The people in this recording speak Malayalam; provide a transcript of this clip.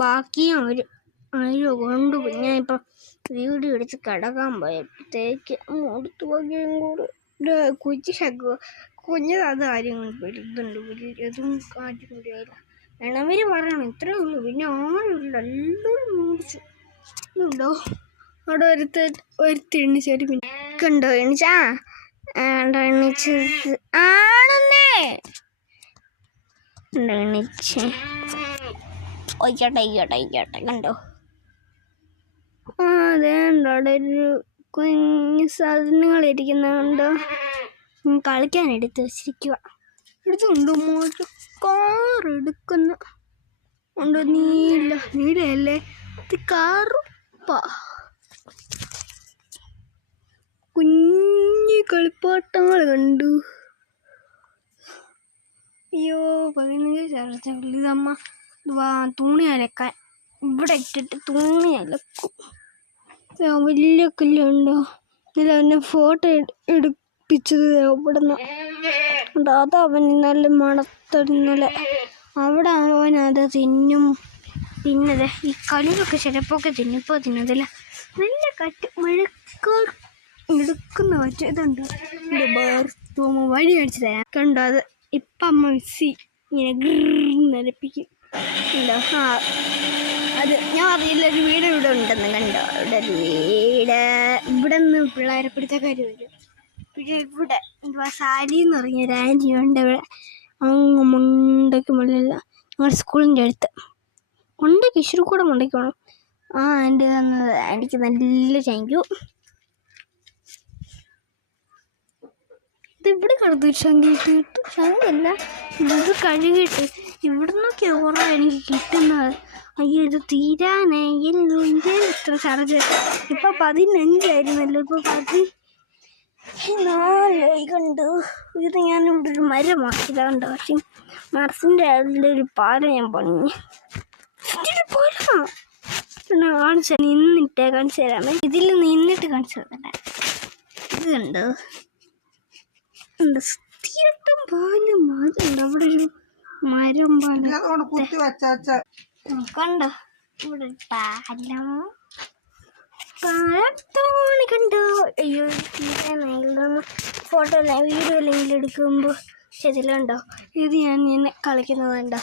ബാക്കിയും ഒരു കൊണ്ട് ഞാൻ ഇപ്പം വീഡിയോ എടുത്ത് കിടക്കാൻ പോയപ്പോഴത്തേക്ക് മുടുത്ത് വകയും കൂടെ കുഞ്ഞത് കാര്യങ്ങൾ പെടുന്നുണ്ട്. വലിയതും കാറ്റും കൂടിയാലും വേണവർ പറയണം, ഇത്രേ ഉള്ളൂ. പിന്നെ ആരുമില്ല, എല്ലാവരും മേടിച്ചു. ഉണ്ടോ അവിടെ ഒരുത്തി എണ്ണിച്ചാല് പിന്നെ കണ്ടോ എണ്ണിച്ചാ എണ്ണിച്ചത് ആണെന്നേ എണ്ണിച്ച് ഒയ്ക്കട്ടെ കണ്ടോ. അതെ ഉണ്ടോ അവിടെ ഒരു കുഞ്ഞു സാധനങ്ങളിരിക്കുന്നുണ്ടോ, കളിക്കാൻ എടുത്ത് വെച്ചിരിക്കുക. എടുത്തുണ്ടോ കാർ എടുക്കുന്ന ഉണ്ടോ, നീലയല്ലേ ഇത്, കറുപ്പാ. കുഞ്ഞു കളിപ്പാട്ടങ്ങൾ കണ്ടു. അയ്യോ 15 ചർച്ചകൾ. ഇതമ്മ തുണി അലക്കാൻ ഇവിടെ ഇട്ടിട്ട് തുണി അലക്കും. വലിയ കല്ലുണ്ടോ, ഇതിലെന്നെ ഫോട്ടോ എടുപ്പിച്ചത് ഇവിടെ നിന്ന്. അത് അവൻ നല്ല മണത്തടുന്നല്ലേ, അവിടെ അവൻ അത് തിന്നും. തിന്നത് ഈ കലുകൊക്കെ ചിലപ്പോഴൊക്കെ തിന്നിപ്പോൾ തിന്നതില്ല. നല്ല കാറ്റ്, മഴക്കാർ എടുക്കുന്ന കാറ്റ്. ഇതുണ്ട് ബാത്റൂം വഴി കാണിച്ചു തരാം. കണ്ടോ അത് ഇപ്പം അമ്മ മിസ്സി ഇങ്ങനെ നരപ്പിക്കും. ഉണ്ടോ അത് ഞാൻ അറിയില്ല. ഒരു വീട് ഇവിടെ ഉണ്ടെന്ന് കണ്ടോ, ഇവിടെ ഒരു വീട്. ഇവിടെ നിന്ന് പിള്ളേരെ പിടുത്തക്കാർ വരും. പിന്നെ ഇവിടെ എന്തുവാ സാരി എന്ന് പറഞ്ഞൊരു ആൻറ്റി ഉണ്ട്. ഇവിടെ അങ്ങ് മുണ്ടയ്ക്ക് മുകളിലല്ല, ഞങ്ങളുടെ സ്കൂളിൻ്റെ അടുത്ത് മുണ്ടയ്ക്ക് ഇച്ചിരി കൂടെ മുണ്ടയ്ക്ക് വേണം. ആ ആൻറ്റി തന്നത് ആൻറ്റിക്ക് നല്ല താങ്ക് യു. ഇതിവിടെ കിടന്നു ശങ്കിട്ട് ശങ്കല്ല, ഇത് കഴുകിയിട്ട് ഇവിടെ നിന്നൊക്കെ കുറേ എനിക്ക് കിട്ടുന്നത്. അയ്യോ ഇത് തീരാനായില്ലോ, ഇത്ര ചാർജ്. ഇപ്പം 15 ഇപ്പോൾ 14 കണ്ടു. ഇത് ഞാനിവിടെ ഒരു മരമാക്കിയതാ കണ്ടോ. പക്ഷേ മരത്തിൻ്റെ അതിൻ്റെ ഒരു പാല ഞാൻ പണി പിന്നെ കാണിച്ചു കാണിച്ചു തരാമേ. ഇതിൽ നിന്നിട്ട് കാണിച്ചു തരാം. ഇത് കണ്ടോ, തീർത്തും പാലും അതുണ്ട്. അവിടെ ഒരു മരം കണ്ടോ, ഇവിടെ പാലം തോണി കണ്ടോ. അയ്യോ ഫോട്ടോ വീഡിയോ അല്ലെങ്കിൽ എടുക്കുമ്പോൾ ശരിയല്ലുണ്ടോ. ഇത് ഞാൻ ഇങ്ങനെ കളിക്കുന്നത് കണ്ടോ.